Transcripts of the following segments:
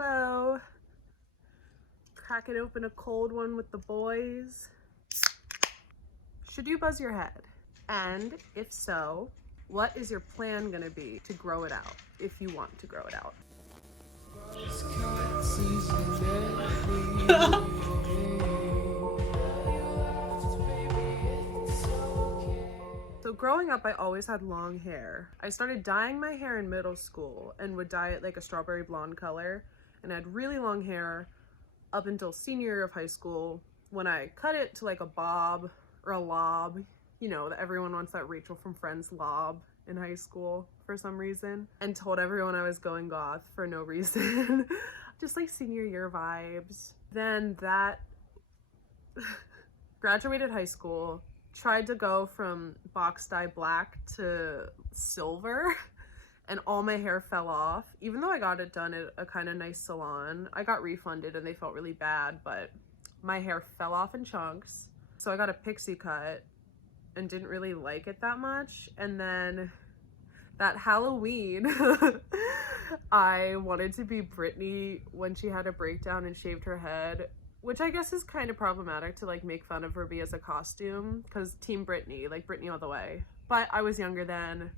Hello. Cracking open a cold one with the boys. Should you buzz your head? And if so, what is your plan gonna be to grow it out, if you want to grow it out? So growing up, I always had long hair. I started dyeing my hair in middle school and would dye it like a strawberry blonde color. And I had really long hair up until senior year of high school when I cut it to like a bob or a lob. You know, that everyone wants that Rachel from Friends lob in high school for some reason, and told everyone I was going goth for no reason. Just like senior year vibes. Then that graduated high school, tried to go from box dye black to silver, and all my hair fell off. Even though I got it done at a kind of nice salon, I got refunded and they felt really bad, but my hair fell off in chunks. So I got a pixie cut and didn't really like it that much. And then that Halloween, I wanted to be Britney when she had a breakdown and shaved her head, which I guess is kind of problematic to like make fun of her be as a costume, because Team Britney, like Britney all the way. But I was younger then,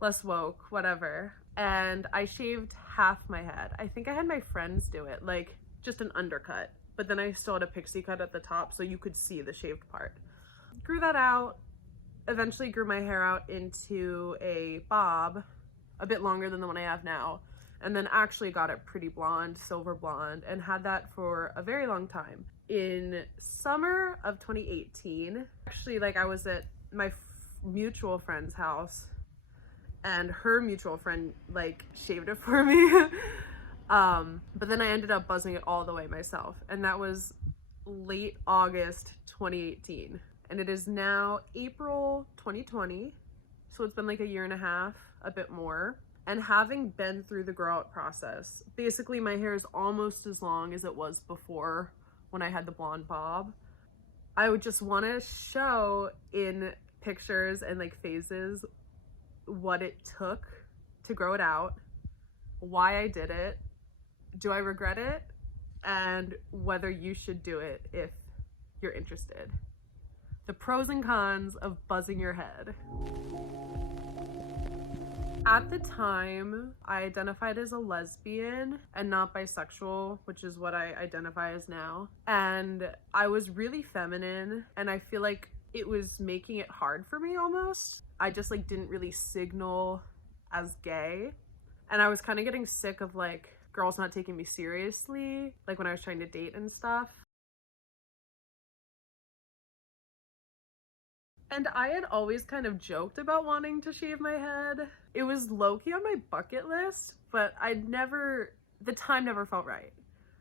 less woke, whatever. And I shaved half my head. I think I had my friends do it, like just an undercut, but then I still had a pixie cut at the top so you could see the shaved part. Grew that out, eventually grew my hair out into a bob, a bit longer than the one I have now, and then actually got it pretty blonde, silver blonde, and had that for a very long time. In summer of 2018, actually, like, I was at my mutual friend's house and her mutual friend like shaved it for me. But then I ended up buzzing it all the way myself, and that was late August 2018. And it is now April 2020, so it's been like a year and a half, a bit more. And having been through the grow out process, basically my hair is almost as long as it was before when I had the blonde bob. I would just want to show in pictures and like phases what it took to grow it out, why I did it, do I regret it, and whether you should do it if you're interested. The pros and cons of buzzing your head. At the time, I identified as a lesbian and not bisexual, which is what I identify as now. And I was really feminine, and I feel like it was making it hard for me almost. I just like didn't really signal as gay. And I was kind of getting sick of like girls not taking me seriously, like when I was trying to date and stuff. And I had always kind of joked about wanting to shave my head. It was low-key on my bucket list, but the time never felt right.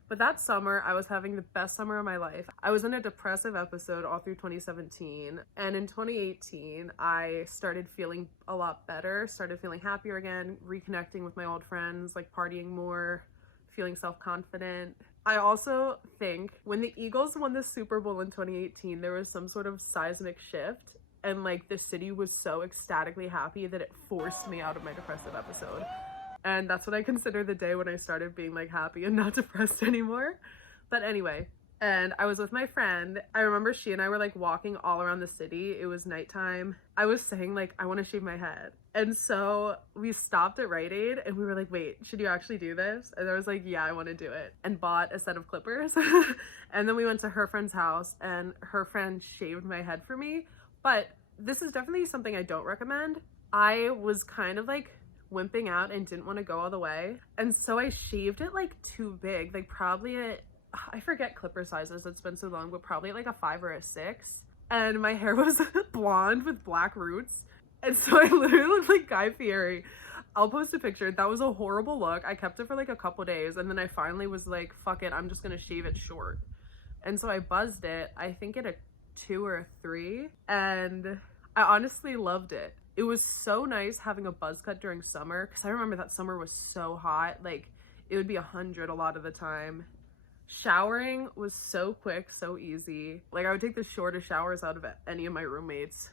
But that summer, I was having the best summer of my life. I was in a depressive episode all through 2017. And in 2018, I started feeling a lot better, started feeling happier again, reconnecting with my old friends, like partying more, feeling self-confident. I also think when the Eagles won the Super Bowl in 2018, there was some sort of seismic shift, and like the city was so ecstatically happy that it forced me out of my depressive episode. And that's what I consider the day when I started being like happy and not depressed anymore. But anyway, and I was with my friend. I remember she and I were like walking all around the city. It was nighttime. I was saying like, I want to shave my head. And so we stopped at Rite Aid and we were like, wait, should you actually do this? And I was like, yeah, I want to do it. And bought a set of clippers. And then we went to her friend's house and her friend shaved my head for me. But this is definitely something I don't recommend. I was kind of like wimping out and didn't want to go all the way. And so I shaved it like too big, like probably I forget clipper sizes, it's been so long, but probably like a 5 or a 6. And my hair was blonde with black roots. And so I literally looked like Guy Fieri. I'll post a picture. That was a horrible look. I kept it for like a couple days and then I finally was like, fuck it, I'm just gonna shave it short. And so I buzzed it, I think at a 2 or a 3, and I honestly loved it. It was so nice having a buzz cut during summer, because I remember that summer was so hot, like it would be 100 a lot of the time. Showering was so quick, so easy. Like I would take the shortest showers out of any of my roommates.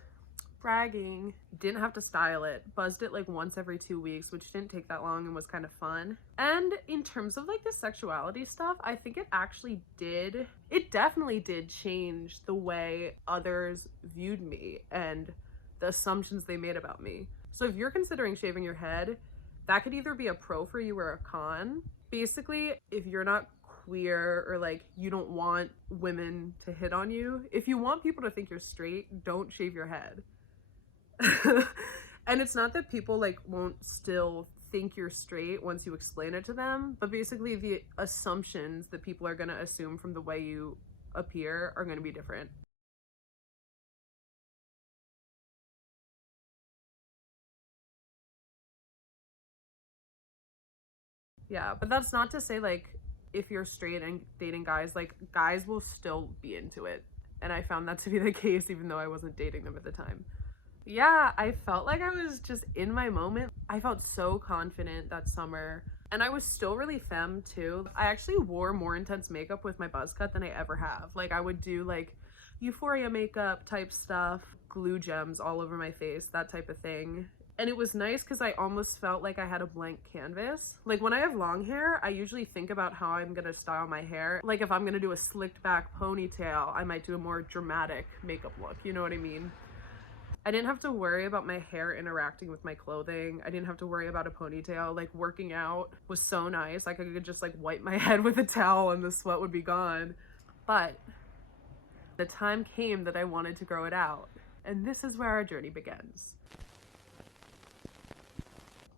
bragging. Didn't have to style it. Buzzed it like once every 2 weeks, which didn't take that long and was kind of fun. And in terms of like the sexuality stuff, I think it definitely did change the way others viewed me and the assumptions they made about me. So if you're considering shaving your head, that could either be a pro for you or a con. Basically, if you're not queer or like you don't want women to hit on you, if you want people to think you're straight, don't shave your head. And it's not that people like won't still think you're straight once you explain it to them, but basically the assumptions that people are going to assume from the way you appear are going to be different. Yeah, but that's not to say like if you're straight and dating guys, like guys will still be into it. And I found that to be the case even though I wasn't dating them at the time. Yeah, I felt like I was just in my moment. I felt so confident that summer. And I was still really femme too. I actually wore more intense makeup with my buzz cut than I ever have. Like I would do like euphoria makeup type stuff, glue gems all over my face, that type of thing. And it was nice because I almost felt like I had a blank canvas. Like when I have long hair, I usually think about how I'm gonna style my hair. Like if I'm gonna do a slicked back ponytail, I might do a more dramatic makeup look, you know what I mean? I didn't have to worry about my hair interacting with my clothing. I didn't have to worry about a ponytail. Like working out was so nice. Like I could just like wipe my head with a towel and the sweat would be gone. But the time came that I wanted to grow it out. And this is where our journey begins.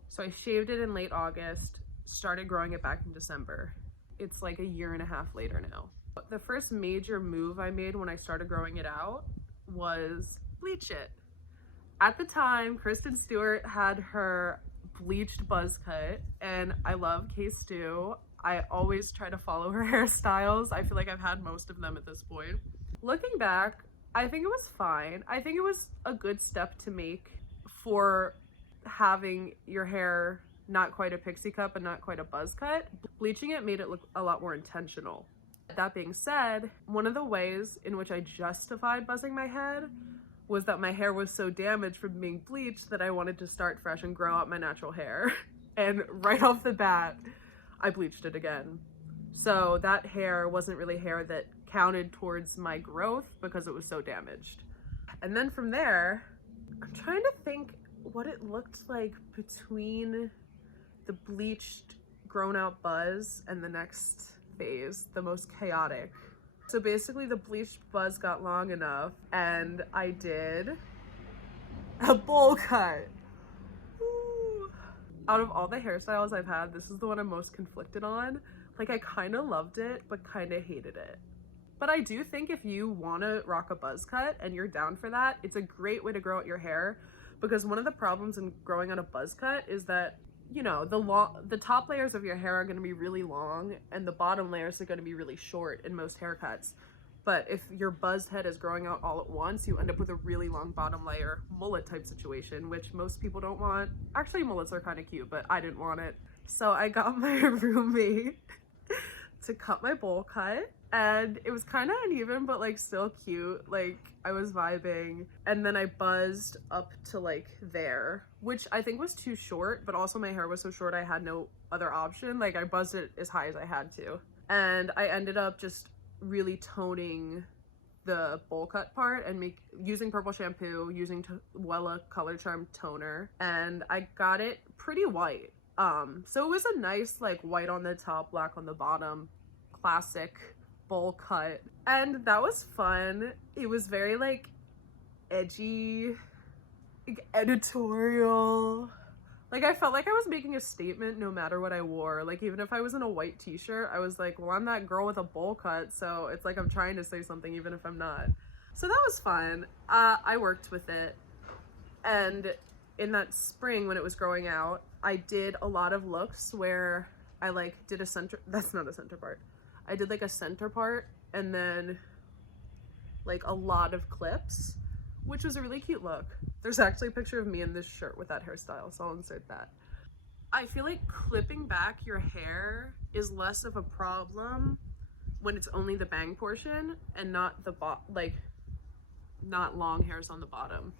So I shaved it in late August, started growing it back in December. It's like a year and a half later now. The first major move I made when I started growing it out was bleach it. At the time, Kristen Stewart had her bleached buzz cut, and I love K Stu. I always try to follow her hairstyles. I feel like I've had most of them at this point. Looking back, I think it was fine. I think it was a good step to make for having your hair not quite a pixie cut, but not quite a buzz cut. Bleaching it made it look a lot more intentional. That being said, one of the ways in which I justified buzzing my head was that my hair was so damaged from being bleached that I wanted to start fresh and grow out my natural hair. And right off the bat, I bleached it again. So that hair wasn't really hair that counted towards my growth because it was so damaged. And then from there, I'm trying to think what it looked like between the bleached grown out buzz and the next phase, the most chaotic. So basically the bleached buzz got long enough and I did a bowl cut. Ooh. Out of all the hairstyles I've had, this is the one I'm most conflicted on. Like I kind of loved it, but kind of hated it. But I do think if you want to rock a buzz cut and you're down for that, it's a great way to grow out your hair, because one of the problems in growing out a buzz cut is that, you know, the top layers of your hair are going to be really long and the bottom layers are going to be really short in most haircuts. But if your buzzed head is growing out all at once, you end up with a really long bottom layer mullet type situation, which most people don't want. Actually, mullets are kind of cute, but I didn't want it. So I got my roommate to cut my bowl cut, and it was kind of uneven, but like still cute. Like I was vibing, and then I buzzed up to like there, which I think was too short, but also my hair was so short I had no other option. Like I buzzed it as high as I had to, and I ended up just really toning the bowl cut part and using purple shampoo, using Wella Color Charm toner, and I got it pretty white. So it was a nice like white on the top, black on the bottom, classic bowl cut, and that was fun. It was very like edgy, like, editorial. Like I felt like I was making a statement no matter what I wore. Like even if I was in a white t-shirt, I was like, well, I'm that girl with a bowl cut, so it's like I'm trying to say something even if I'm not. So that was fun. I worked with it, and in that spring when it was growing out, I did a lot of looks where I like did a center, that's not a center part. I did like a center part and then like a lot of clips, which was a really cute look. There's actually a picture of me in this shirt with that hairstyle, so I'll insert that. I feel like clipping back your hair is less of a problem when it's only the bang portion and not the not long hairs on the bottom.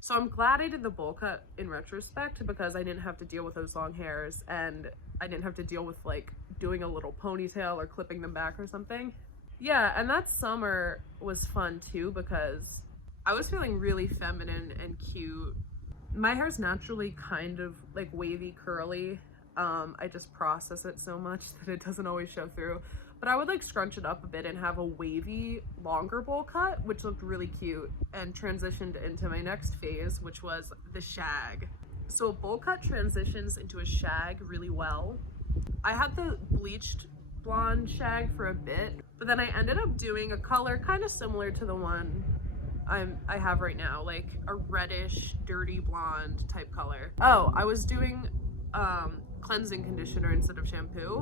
So I'm glad I did the bowl cut in retrospect, because I didn't have to deal with those long hairs, and I didn't have to deal with like doing a little ponytail or clipping them back or something. Yeah, and that summer was fun too, because I was feeling really feminine and cute. My hair's naturally kind of like wavy curly. I just process it so much that it doesn't always show through. But I would like scrunch it up a bit and have a wavy, longer bowl cut, which looked really cute, and transitioned into my next phase, which was the shag. So a bowl cut transitions into a shag really well. I had the bleached blonde shag for a bit, but then I ended up doing a color kind of similar to the one I have right now, like a reddish, dirty blonde type color. Oh, I was doing cleansing conditioner instead of shampoo,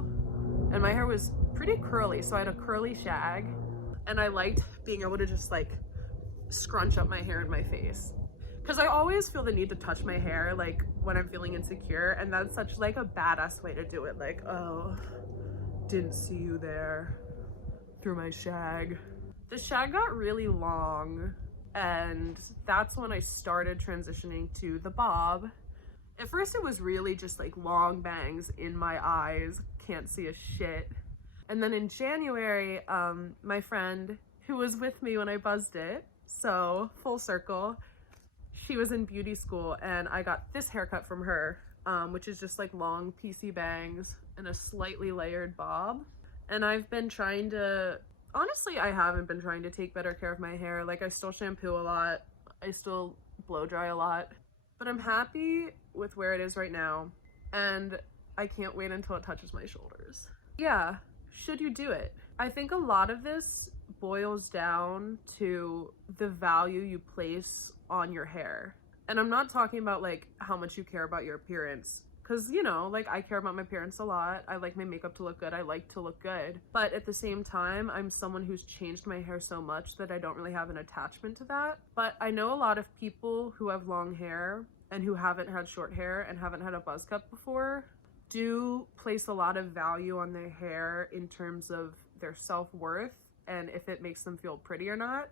and my hair was pretty curly, so I had a curly shag, and I liked being able to just like scrunch up my hair in my face, because I always feel the need to touch my hair like when I'm feeling insecure, and that's such like a badass way to do it, like, oh, didn't see you there through my shag. The shag got really long, and that's when I started transitioning to the bob. At first it was really just like long bangs in my eyes, can't see a shit. And then in January, my friend who was with me when I buzzed it, so full circle, she was in beauty school, and I got this haircut from her, which is just like long PC bangs and a slightly layered bob. And I've been trying to, honestly, I haven't been trying to take better care of my hair. Like, I still shampoo a lot, I still blow dry a lot, but I'm happy with where it is right now, and I can't wait until it touches my shoulders. Yeah, should you do it? I think a lot of this boils down to the value you place on your hair. And I'm not talking about like how much you care about your appearance, because, you know, like, I care about my appearance a lot. I like my makeup to look good. I like to look good. But at the same time, I'm someone who's changed my hair so much that I don't really have an attachment to that. But I know a lot of people who have long hair and who haven't had short hair and haven't had a buzz cut before do place a lot of value on their hair in terms of their self-worth and if it makes them feel pretty or not.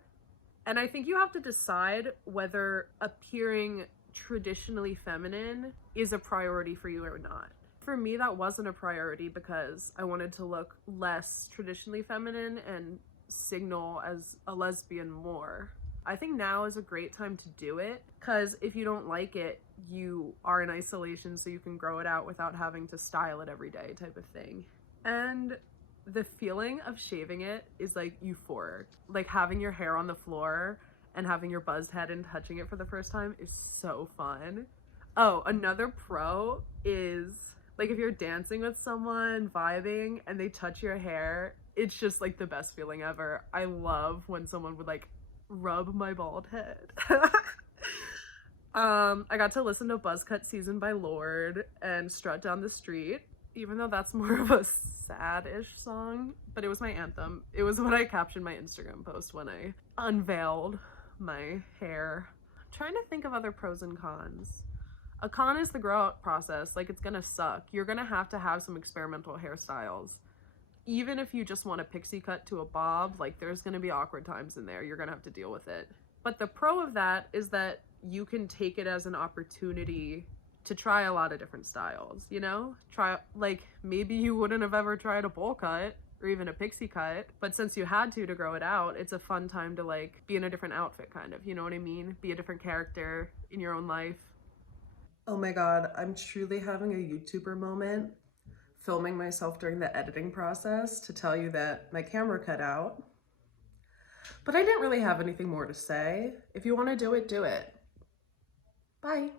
And I think you have to decide whether appearing traditionally feminine is a priority for you or not. For me, that wasn't a priority because I wanted to look less traditionally feminine and signal as a lesbian more. I think now is a great time to do it, because if you don't like it, you are in isolation, so you can grow it out without having to style it every day type of thing. And the feeling of shaving it is like euphoric. Like, having your hair on the floor and having your buzzed head and touching it for the first time is so fun. Oh, another pro is, like, if you're dancing with someone, vibing, and they touch your hair, it's just like the best feeling ever. I love when someone would like rub my bald head. I got to listen to Buzzcut Season by Lorde and Strut Down the Street, even though that's more of a sad-ish song, but it was my anthem. It was what I captioned my Instagram post when I unveiled my hair. I'm trying to think of other pros and cons. A con is the grow out process. Like, it's gonna suck. You're gonna have to have some experimental hairstyles. Even if you just want a pixie cut to a bob, like, there's gonna be awkward times in there. You're gonna have to deal with it. But the pro of that is that you can take it as an opportunity to try a lot of different styles, you know? Try, like, maybe you wouldn't have ever tried a bowl cut or even a pixie cut, but since you had to grow it out, it's a fun time to like be in a different outfit, kind of, you know what I mean? Be a different character in your own life. Oh my god, I'm truly having a YouTuber moment, filming myself during the editing process to tell you that my camera cut out. But I didn't really have anything more to say. If you want to do it, do it. Bye.